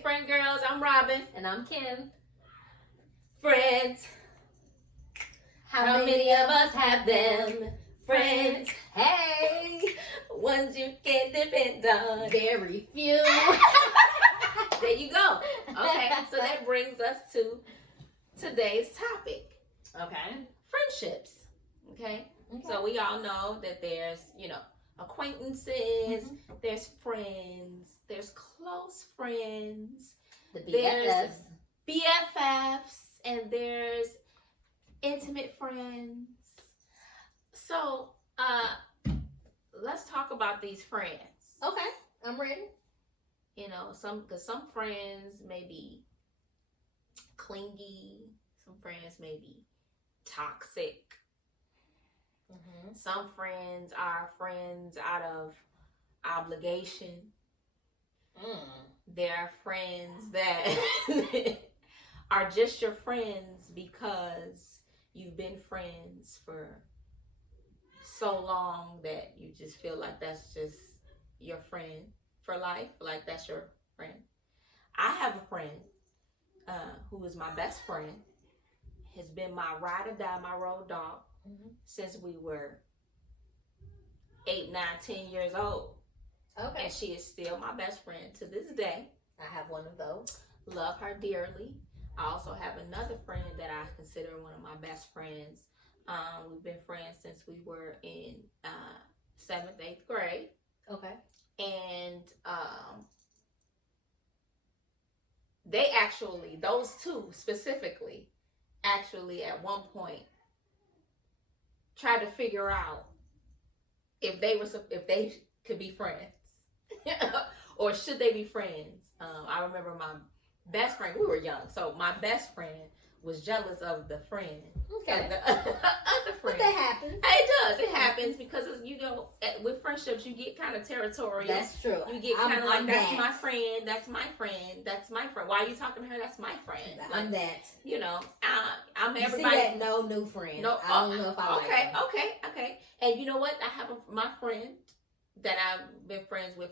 Hey, friend girls, I'm Robin. And I'm Kim. Friends. How many of us have them? Friends. Hey, ones you can depend on. Very few. There you go. Okay, so that brings us to today's topic. Okay. Friendships. Okay? So we all know that there's, acquaintances, there's friends, there's close friends, The there's BFFs. BFFs, and there's intimate friends. So, let's talk about these friends. Okay, I'm ready. Because some friends may be clingy, some friends may be toxic. Some friends are friends out of obligation. There are friends that are just your friends because you've been friends for so long that you just feel like that's just your friend for life. Like that's your friend. I have a friend who is my best friend, has been my ride or die, my road dog, since we were 8, 9, 10 years old. Okay. And she is still my best friend to this day. I have one of those. Love her dearly. I also have another friend that I consider one of my best friends. We've been friends since we were in 7th, 8th grade. Okay. And those two specifically, actually at one point tried to figure out if they could be friends or should they be friends. I remember my best friend, we were young, so my best friend was jealous of the friend. Okay. The other friend. But that happens. It does. It happens because with friendships you get kind of territorial. That's true. You get kind of like, that's that. my friend, that's my friend, that's my friend. Why are you talking to her? That's my friend. I'm that. I'm you everybody. See that no new friend. No, I don't know if I like them. Okay. And you know what? I have my friend that I've been friends with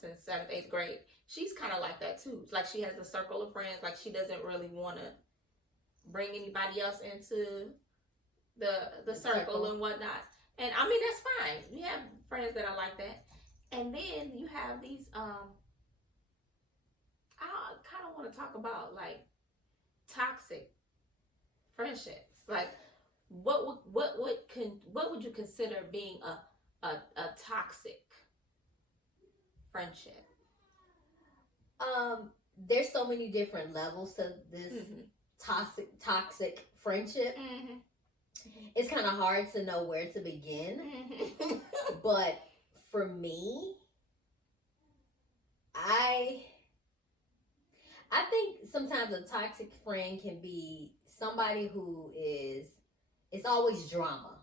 since 7th, 8th grade. She's kind of like that too. Like she has a circle of friends. Like she doesn't really want to bring anybody else into the circle and whatnot. And I mean, that's fine. You have friends that are like that. And then you have these, I kind of want to talk about like toxic friendships. Like what would you consider being a toxic friendship? There's so many different levels to this toxic friendship. It's kind of hard to know where to begin. But for me, I think sometimes a toxic friend can be somebody who it's always drama.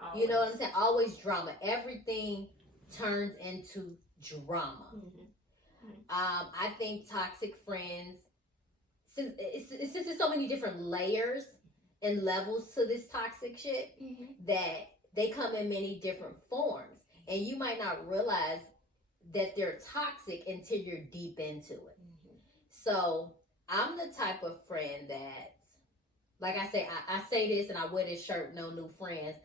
Always. You know what I'm saying? Always drama. Everything turns into drama. I think toxic friends, since there's so many different layers and levels to this toxic shit, that they come in many different forms. And you might not realize that they're toxic until you're deep into it. So I'm the type of friend that, like I say, I say this and I wear this shirt, no new friends.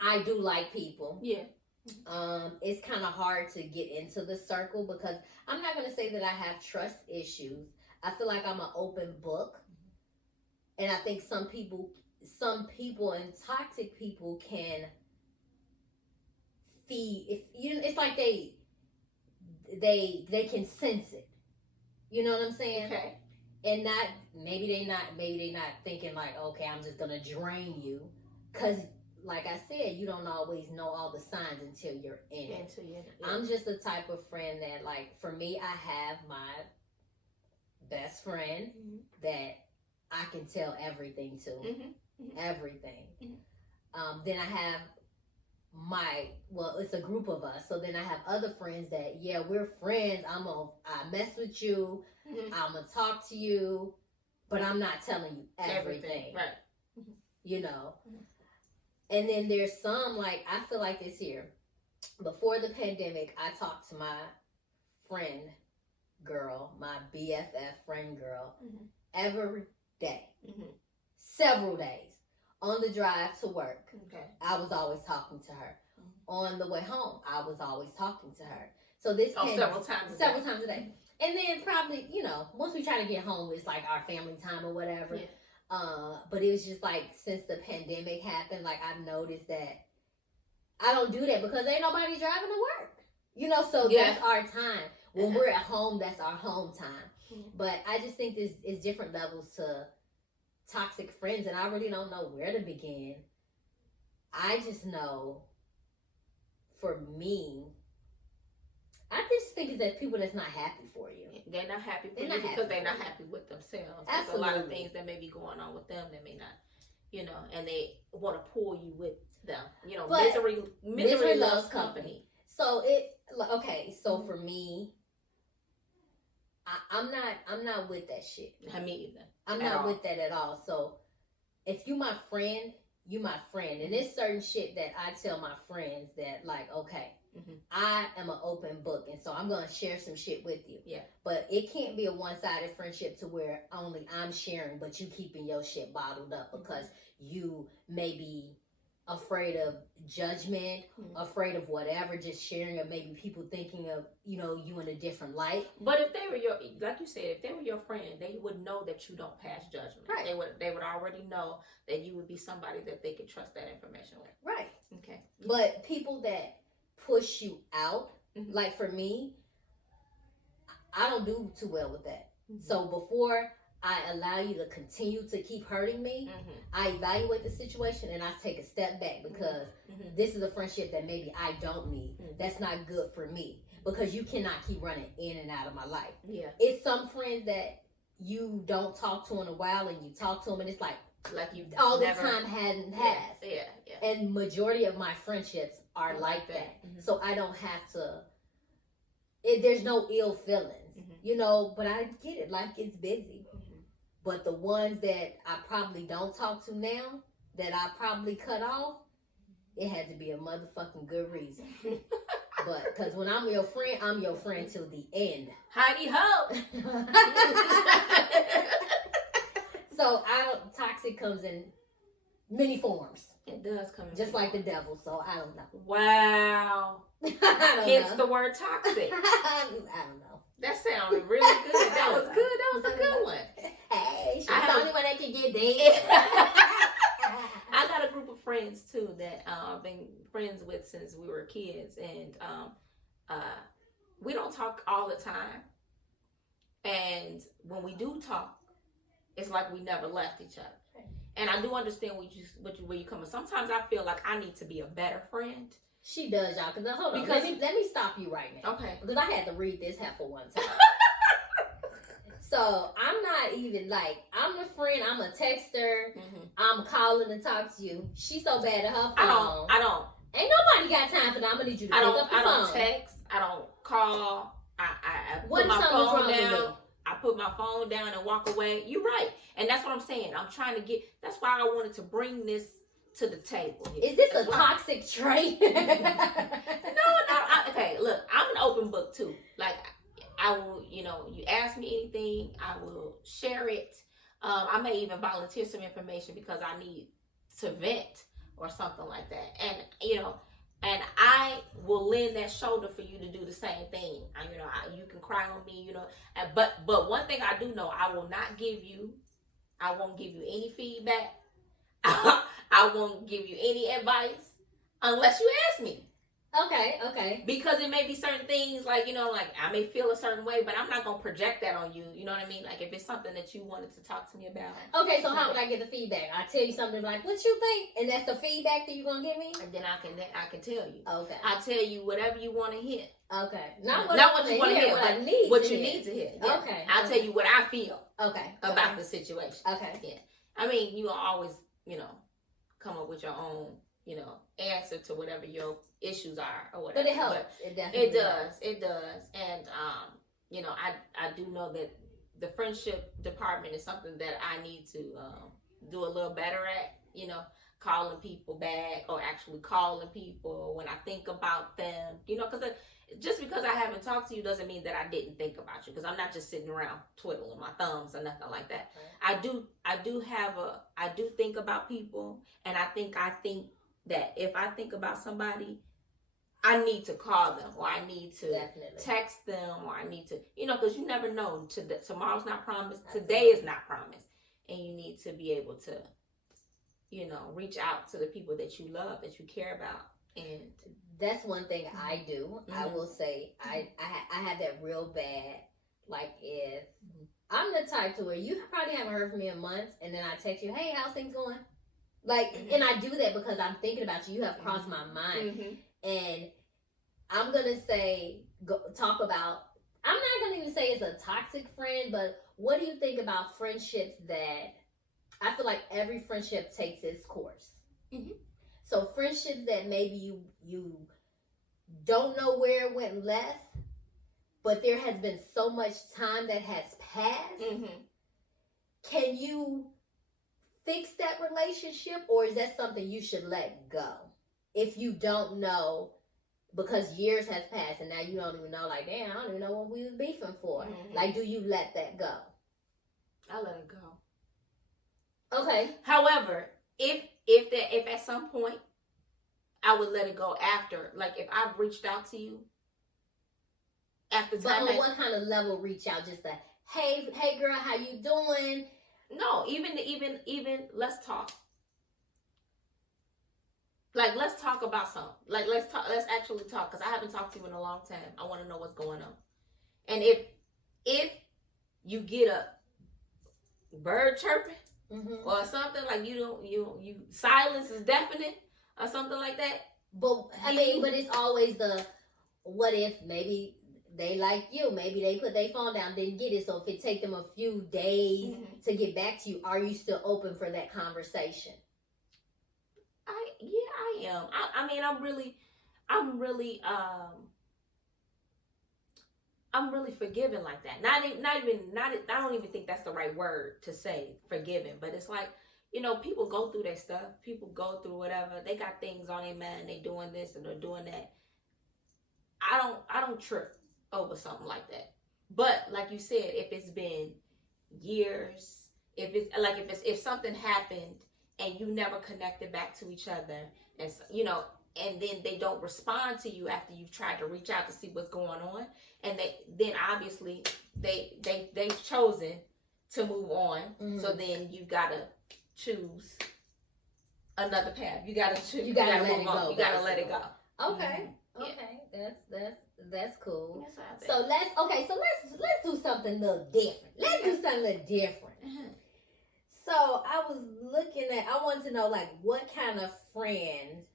I do like people. Yeah. It's kind of hard to get into the circle because I'm not going to say that I have trust issues. I feel like I'm an open book. And I think some people and toxic people can it's like they can sense it. You know what I'm saying? Okay. And maybe they not thinking like, okay, I'm just gonna drain you, because like I said, you don't always know all the signs until you're in it. I'm just the type of friend that, like, for me, I have my best friend that I can tell everything to. Everything. Then I have it's a group of us. So then I have other friends that, yeah, we're friends. I mess with you. I'm going to talk to you, but I'm not telling you everything. Right. You know? And then there's some, like, I feel like this here. Before the pandemic, I talked to my friend girl, my BFF friend girl, mm-hmm. every day, mm-hmm. several days. On the drive to work, okay. I was always talking to her. Mm-hmm. On the way home, I was always talking to her. So this several times a day. And then probably, once we try to get home, it's like our family time or whatever. Yeah. But it was just like since the pandemic happened, like I've noticed that I don't do that because ain't nobody driving to work. So that's our time. When we're at home, that's our home time. Mm-hmm. But I just think there's different levels to toxic friends, and I really don't know where to begin. I just know, for me, I just think it's that people that's not happy for you. They're not happy for you because they're not happy with themselves. Absolutely. There's a lot of things that may be going on with them that may not, and they want to pull you with them. But misery loves company. So so for me, I'm not with that shit. Me either. I'm not with that at all. So if you my friend, you my friend. And there's certain shit that I tell my friends that like, okay, mm-hmm. I am an open book, and so I'm gonna share some shit with you. Yeah. But it can't be a one-sided friendship to where only I'm sharing, but you keeping your shit bottled up because you may be afraid of judgment, mm-hmm. afraid of whatever, just sharing, or maybe people thinking of you in a different light. But if they were like you said, if they were your friend, they would know that you don't pass judgment. Right. They would already know that you would be somebody that they could trust that information with. Right. Okay. But people that push you out, mm-hmm. like for me, I don't do too well with that. Mm-hmm. So before I allow you to continue to keep hurting me, mm-hmm. I evaluate the situation and I take a step back because mm-hmm. this is a friendship that maybe I don't need. Mm-hmm. That's not good for me because you cannot keep running in and out of my life. Yeah. It's some friends that you don't talk to in a while and you talk to them and it's like you all never, the time hadn't passed. Yeah. And majority of my friendships are like that. Mm-hmm. So I don't have to, there's no ill feelings, mm-hmm. But I get it. Life gets busy. But the ones that I probably don't talk to now, that I probably cut off, it had to be a motherfucking good reason. But, because when I'm your friend till the end. Heidi ho! So, toxic comes in many forms. It does come in. Just like the devil, so I don't know. Wow. Hence the word toxic. I don't know. That sounded really good. That was good. That was a good one. Hey, she's the only one that can get dead. I got a group of friends too that I've been friends with since we were kids, and we don't talk all the time. And when we do talk, it's like we never left each other. And I do understand where you come from. Sometimes I feel like I need to be a better friend. She does, y'all. Hold on. Let me stop you right now. Okay. Because I had to read this half for one time. So I'm not even like, I'm a friend. I'm a texter. Mm-hmm. I'm calling to talk to you. She's so bad at her phone. I don't. Ain't nobody got time for that. I'm gonna need you to pick up the phone. I don't text. I don't call. I put my phone down. I put my phone down and walk away. You're right. And that's what I'm saying. I'm trying to that's why I wanted to bring this to the table. Is this a toxic trait? No. Okay, look, I'm an open book too. Like, I will, you ask me anything, I will share it. I may even volunteer some information because I need to vent or something like that. And, and I will lend that shoulder for you to do the same thing. You can cry on me, but one thing I do know, I won't give you any feedback. I won't give you any advice unless you ask me. Okay. Because it may be certain things like, I may feel a certain way, but I'm not going to project that on you. You know what I mean? Like if it's something that you wanted to talk to me about. Okay, so how would I get the feedback? I tell you something like, what you think? And that's the feedback that you're going to give me? And then I can tell you. Okay. I tell you whatever you want to hear. Okay. Not what you want to hear, what I need what to you hear. need to hear. Yeah. Okay. I'll tell you what I feel. Okay. About the situation. Okay. Yeah. I mean, you always, come up with your own, answer to whatever your issues are or whatever. But it helps. It definitely does. It does. And, I do know that the friendship department is something that I need to do a little better at, calling people back or actually calling people when I think about them, you know, because just because I haven't talked to you doesn't mean that I didn't think about you, because I'm not just sitting around twiddling my thumbs or nothing like that. Right. I do think about people, and I think that if I think about somebody, I need to call them, or I need to text them, or I need to, you know, because you never know. Tomorrow's not promised. Today is not promised. And you need to be able to, you know, reach out to the people that you love, that you care about. And that's one thing I do. I will say I have that real bad. Like, if I'm the type to where you probably haven't heard from me in months, and then I text you, hey, how's things going? Like, and I do that because I'm thinking about you. You have crossed my mind. And I'm going to say, talk about, I'm not going to even say it's a toxic friend, but what do you think about friendships that, I feel like every friendship takes its course. So friendships that maybe you don't know where it went left, but there has been so much time that has passed. Can you fix that relationship, or is that something you should let go? If you don't know, because years has passed and now you don't even know, like, damn, I don't even know what we was beefing for. Like, do you let that go? I let it go. Okay. However, if at some point I would let it go after, like, if I've reached out to you after time. But on what kind of level reach out? Just a hey girl, how you doing? No, even let's talk. Like, let's talk about something. Like, let's actually talk, because I haven't talked to you in a long time. I want to know what's going on. And if you get a bird chirping or something, like you silence is deafening or something like that. But I mean, but it's always the, what if maybe they like you, maybe they put their phone down, didn't get it, so if it take them a few days to get back to you, are you still open for that conversation? I am. I mean, I'm really forgiving like that. I don't even think that's the right word to say, forgiving, but it's like, you know, people go through their stuff. People go through whatever. They got things on their mind. They doing this and they're doing that. I don't trip over something like that. But like you said, if it's been years, if something happened and you never connected back to each other, and you know, and then they don't respond to you after you've tried to reach out to see what's going on, and then obviously they've chosen to move on. So then you gotta choose another path. You gotta choose. You gotta move on. You gotta let it go. Okay. Okay. That's cool. So let's do something a little different. Let's do something a little different. So I was looking at, I want to know, like, what kind of friend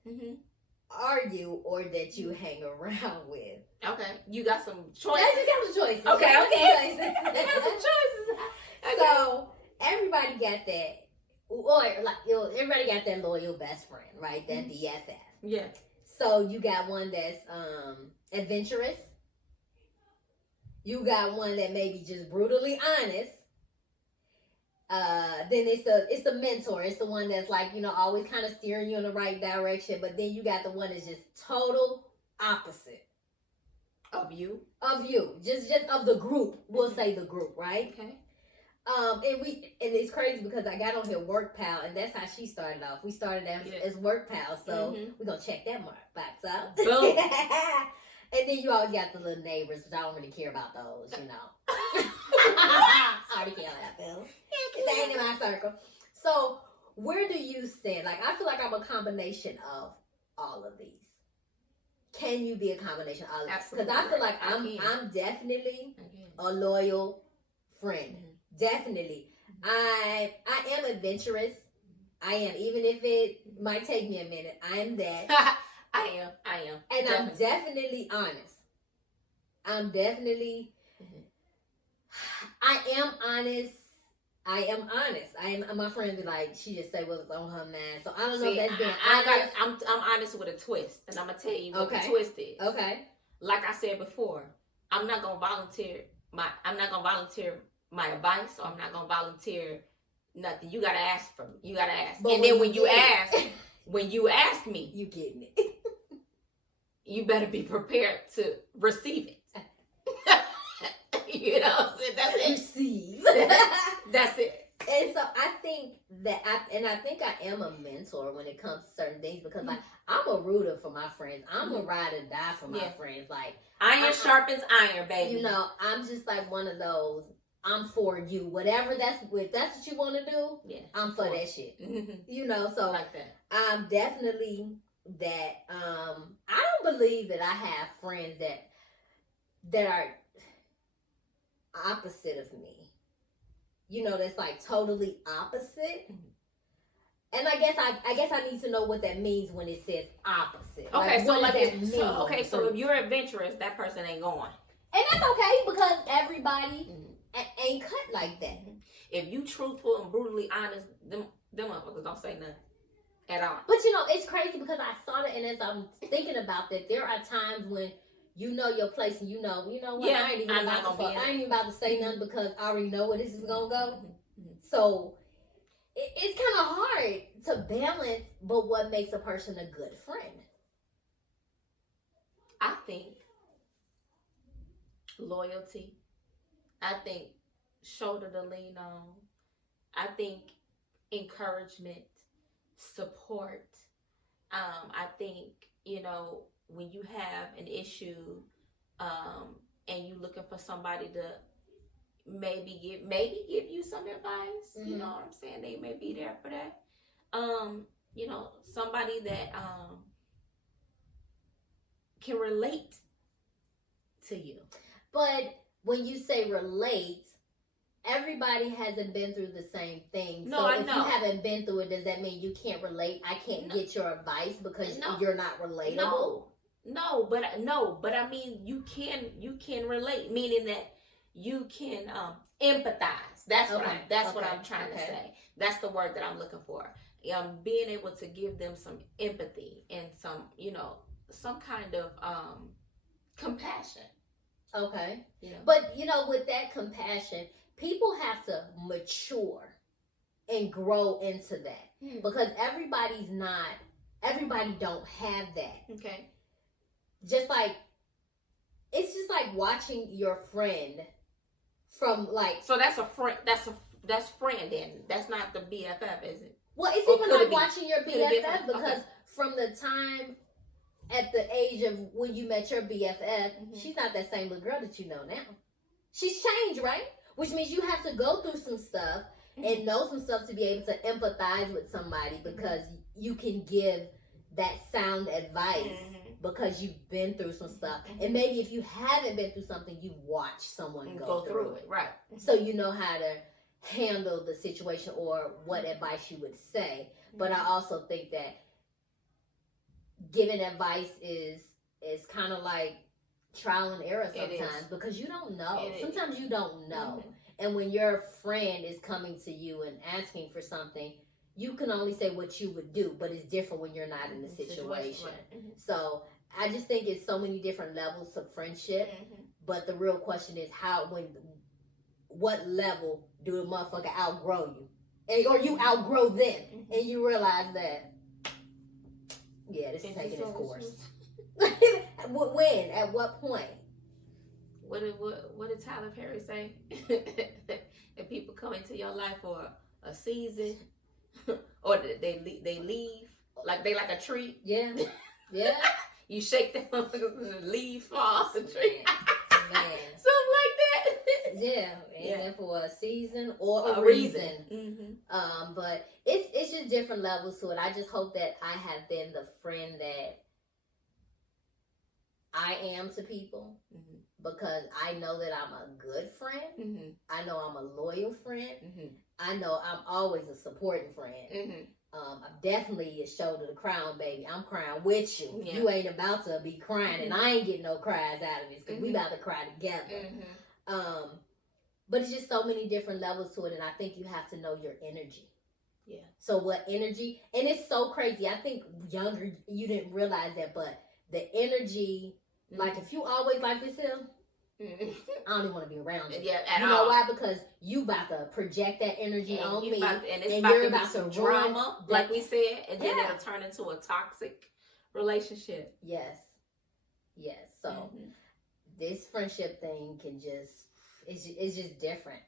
are you, or that you hang around with? Okay, you got some choices. Yes, you got some choices. Okay. You got some choices. Okay. So everybody got that, or like, you know, everybody got that loyal best friend, right? That BFF. Yeah. So you got one that's adventurous. You got one that may be just brutally honest. Then it's the mentor. It's the one that's, like, you know, always kind of steering you in the right direction. But then you got the one that's just total opposite of you. Just of the group. We'll say the group, right? Okay. And it's crazy because I got on here Work Pal, and that's how she started off. We started as Work Pal, so we're gonna check that box out. Boom. And then you always got the little neighbors, which I don't really care about those, you know. Sorry, can't laugh, Bill. They ain't in my circle. So where do you stand? Like, I feel like I'm a combination of all of these. Can you be a combination of all of these? Because I feel like I'm definitely a loyal friend. Definitely. I am adventurous. I am, even if it might take me a minute. I am that. I am. And definitely. I'm definitely honest. I am honest. My friend be like, she just say what's on her mind. So I don't know if that's being honest. I'm honest with a twist, and I'm gonna tell you what the twist is. Okay. Like I said before, I'm not gonna volunteer my advice, or I'm not gonna volunteer nothing. You gotta ask for me. You gotta ask. But and then when you ask, when you ask me, you getting it. You better be prepared to receive it. You know, that's it. Receive. That's it. And so I think that I think I am a mentor when it comes to certain things, because like I'm a rooter for my friends. I'm a ride or die for my friends. Like iron sharpens iron, baby. You know, I'm just like one of those. I'm for you. Whatever that's what you want to do. Yeah, I'm for that shit. Mm-hmm. You know, so like that. I'm definitely that. I don't believe that I have friends that are opposite of me. You know, that's like totally opposite. And I guess I need to know what that means when it says opposite. Okay, like, so if you're adventurous, that person ain't going. And that's okay, because everybody ain't cut like that. If you truthful and brutally honest, them motherfuckers don't say nothing at all. But you know, it's crazy because I saw that, and as I'm thinking about that, there are times when you know your place, and you know what? Yeah, I ain't even about to say nothing because I already know where this is gonna go. So it's kind of hard to balance, but what makes a person a good friend? I think loyalty. I think shoulder to lean on. I think encouragement, support. I think, you know, when you have an issue, and you looking for somebody to maybe give you some advice, you know what I'm saying? They may be there for that. You know, somebody that can relate to you. But when you say relate, everybody hasn't been through the same thing. No, so I if know. you haven't been through it, does that mean you can't relate? I can't get your advice because you're not relatable? No, but I mean you can relate, meaning that you can empathize. That's what I'm trying to say. That's the word that I'm looking for. Being able to give them some empathy and some, you know, some kind of compassion. Okay. You know. But you know, with that compassion, people have to mature and grow into that. Because everybody don't have that. Okay. Just like, it's just like watching your friend from like. So that's a friend. That's friend. Then that's not the BFF, is it? Well, it's even like watching your BFF, because from the time at the age of when you met your BFF, she's not that same little girl that you know now. She's changed, right? Which means you have to go through some stuff and know some stuff to be able to empathize with somebody, because you can give that sound advice because you've been through some stuff. And maybe if you haven't been through something, you've watched someone go through it. Right. So you know how to handle the situation or what advice you would say. But I also think that giving advice is kind of like trial and error sometimes, because you don't know. Sometimes you don't know. And when your friend is coming to you and asking for something, you can only say what you would do, but it's different when you're not in the situation. So I just think it's so many different levels of friendship. But the real question is what level do a motherfucker outgrow you? Or you outgrow them and you realize that, yeah, this is taking its course. When? At what point? What did Tyler Perry say? If people come into your life for a season, or they leave, like they like a tree. Yeah. You shake them, the leaves fall off the tree. Man. Something like that. Yeah, and for a season or a reason. But it's just different levels to it. I just hope that I have been the friend that I am to people, because I know that I'm a good friend. I know I'm a loyal friend. I know I'm always a supporting friend. I'm definitely a shoulder to cry on, baby. I'm crying with you. Yeah. You ain't about to be crying, and I ain't getting no cries out of this, because we about to cry together. But it's just so many different levels to it, and I think you have to know your energy. Yeah. So what energy, and it's so crazy. I think younger, you didn't realize that, but the energy, like if you always like this here, I don't even want to be around you. Yeah, you know why? Because you about to project that energy on me, and you're about to drama, like we said, and then it'll turn into a toxic relationship. Yes. So this friendship thing can just it's just different.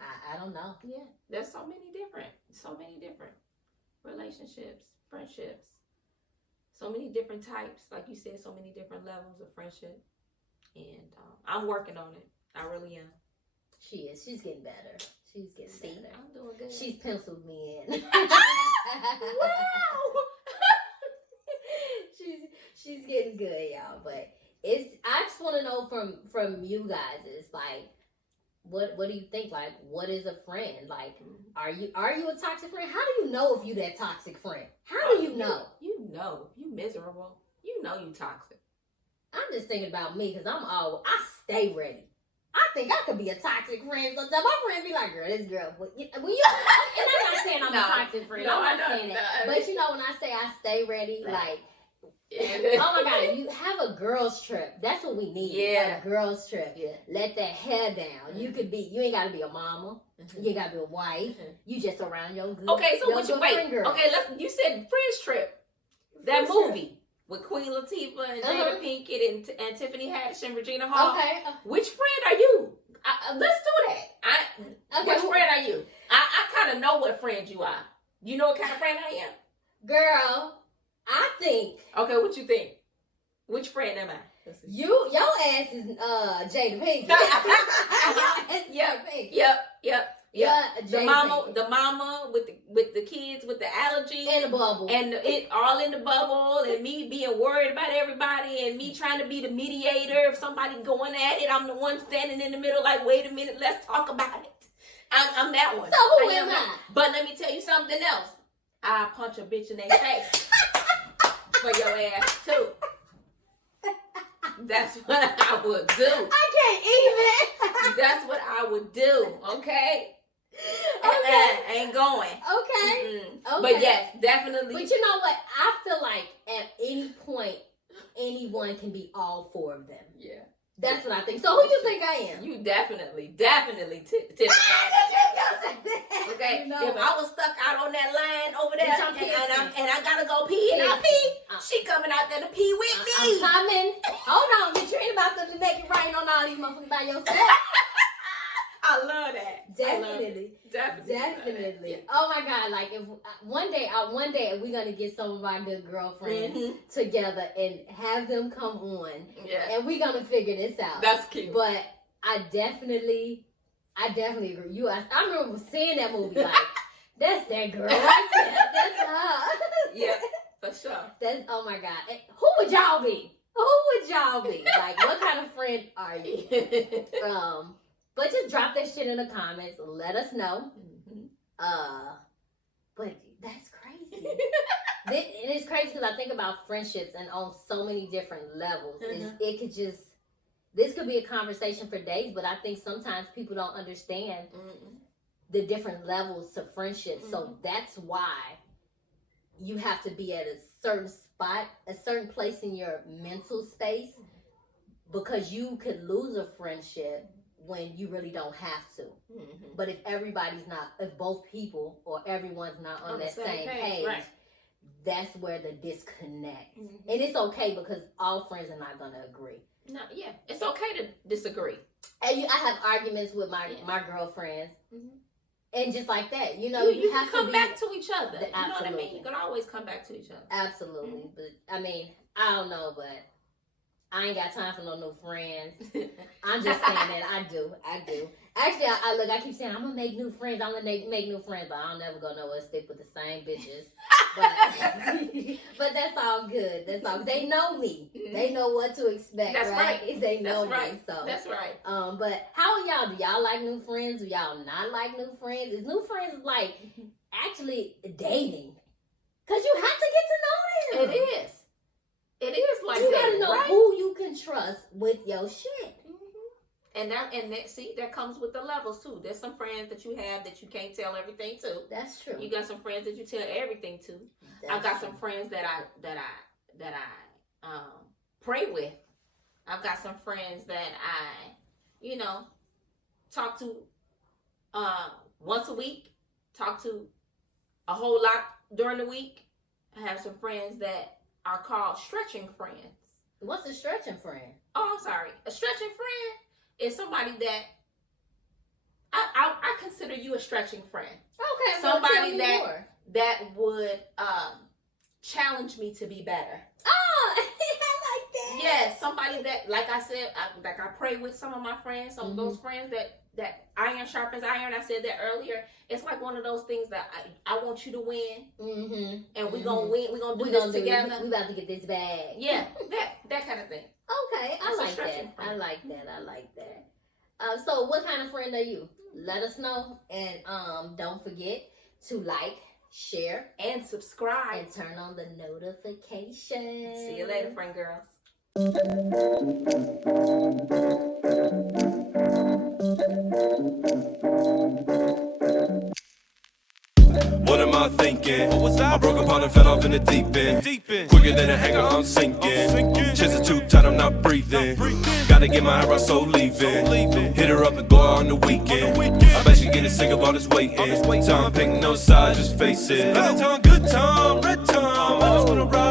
I don't know. Yeah, there's so many different relationships, friendships, so many different types. Like you said, so many different levels of friendship. And I'm working on it. I really am. She is. She's getting better. Better. I'm doing good. She's penciled me in. Wow. she's getting good, y'all. But I just want to know from you guys. It's like, what do you think? Like, what is a friend? Like, are you a toxic friend? How do you know if you that toxic friend? How do you know? You know, you miserable. You know you toxic. I'm just thinking about me because I stay ready. I think I could be a toxic friend sometimes. My friends be like, girl, this girl. When you, and I'm not saying I'm a toxic friend. No, I'm not saying that. But you know, when I say I stay ready, like, oh my God, you have a girls trip. That's what we need. Yeah. A girls trip. Yeah. Let that hair down. You ain't got to be a mama. You ain't got to be a wife. You just around your good. Okay, so what you wait? Girl. Okay, you said Friends Trip. That movie. With Queen Latifah and Jada Pinkett and Tiffany Haddish and Regina Hall. Okay. Which friend are you? Let's do that. Which friend are you? I kind of know what friend you are. You know what kind of friend I am? Girl, I think. Okay, what you think? Which friend am I? Your ass is Jada Pinkett. Yep. Yeah, the mama with the kids with the allergies and the bubble, and it all in the bubble, and me being worried about everybody, and me trying to be the mediator. If somebody going at it, I'm the one standing in the middle. Like, wait a minute, let's talk about it. I'm that one. So who am I? But let me tell you something else. I punch a bitch in their face for your ass too. That's what I would do. I can't even. That's what I would do. Okay. Ain't going. Okay. But yes, definitely. But you know what? I feel like at any point, anyone can be all four of them. Yeah. That's what I think. So who you think I am? You definitely Tiffany. Okay. You know, if I was stuck out on that line over there and I gotta go pee and I pee, she coming out there to pee with me. I'm coming. Hold on. You're about to make it rain on all these motherfuckers by yourself. I love that. Definitely. Yeah. Oh my God! Like if one day we're gonna get some of our good girlfriends together and have them come on, and we're gonna figure this out. That's cute. But I definitely agree. I remember seeing that movie like that's that girl right there. That's her. Yeah, for sure. That's oh my God. And who would y'all be? Like what kind of friend are you? But just drop that shit in the comments. Let us know. But that's crazy. And it's crazy because I think about friendships and on so many different levels. This could be a conversation for days, but I think sometimes people don't understand the different levels to friendships. So that's why you have to be at a certain spot, a certain place in your mental space, because you could lose a friendship when you really don't have to. But if both people or everyone's not on that same page, right, that's where the disconnect. And it's okay because all friends are not going to agree. No, yeah, it's okay to disagree. And I have arguments with my girlfriends, and just like that, you have to come back to each other. You know what I mean? You can always come back to each other. Absolutely, but I mean, I don't know, but I ain't got time for no new friends. I'm just saying that I do. Actually, I keep saying I'm gonna make new friends. I'm gonna make new friends, but I'll never go nowhere. Stick with the same bitches. But that's all good. That's all. They know me. They know what to expect. That's right. They know me. So that's right. But how are y'all? Do y'all like new friends? Do y'all not like new friends? Is new friends like actually dating? Cause you have to get to know them. It is like you that. You gotta know right? who you can trust with your shit. And that comes with the levels too. There's some friends that you have that you can't tell everything to. That's true. You got some friends that you tell everything to. I've got some friends that I pray with. I've got some friends that I you know, talk to once a week, talk to a whole lot during the week. I have some friends that are called stretching friends. What's a stretching friend? Oh, I'm sorry. A stretching friend is somebody that I consider you a stretching friend. Okay, somebody that would challenge me to be better. Oh, I like that. Yes, somebody that, like I said, I pray with some of my friends, some of those friends that iron sharpens iron. I said that earlier. It's like one of those things that I want you to win, and we're gonna win. We're gonna do this together. We about to get this bag. Yeah, that kind of thing. Okay, I like that. I like that. So what kind of friend are you? Let us know, and don't forget to like, share, and subscribe, and turn on the notifications. See you later, friend girls. What am I thinking? I broke apart and fell off in the deep end. Quicker than a hanger, I'm sinking. Chest is too tight, I'm not breathing. Gotta get my eyebrows so leaving. Hit her up and go out on the weekend. I bet she getting sick of all this waiting. Time, pick no side, just face it. Bad time, good time, red time. I just wanna ride.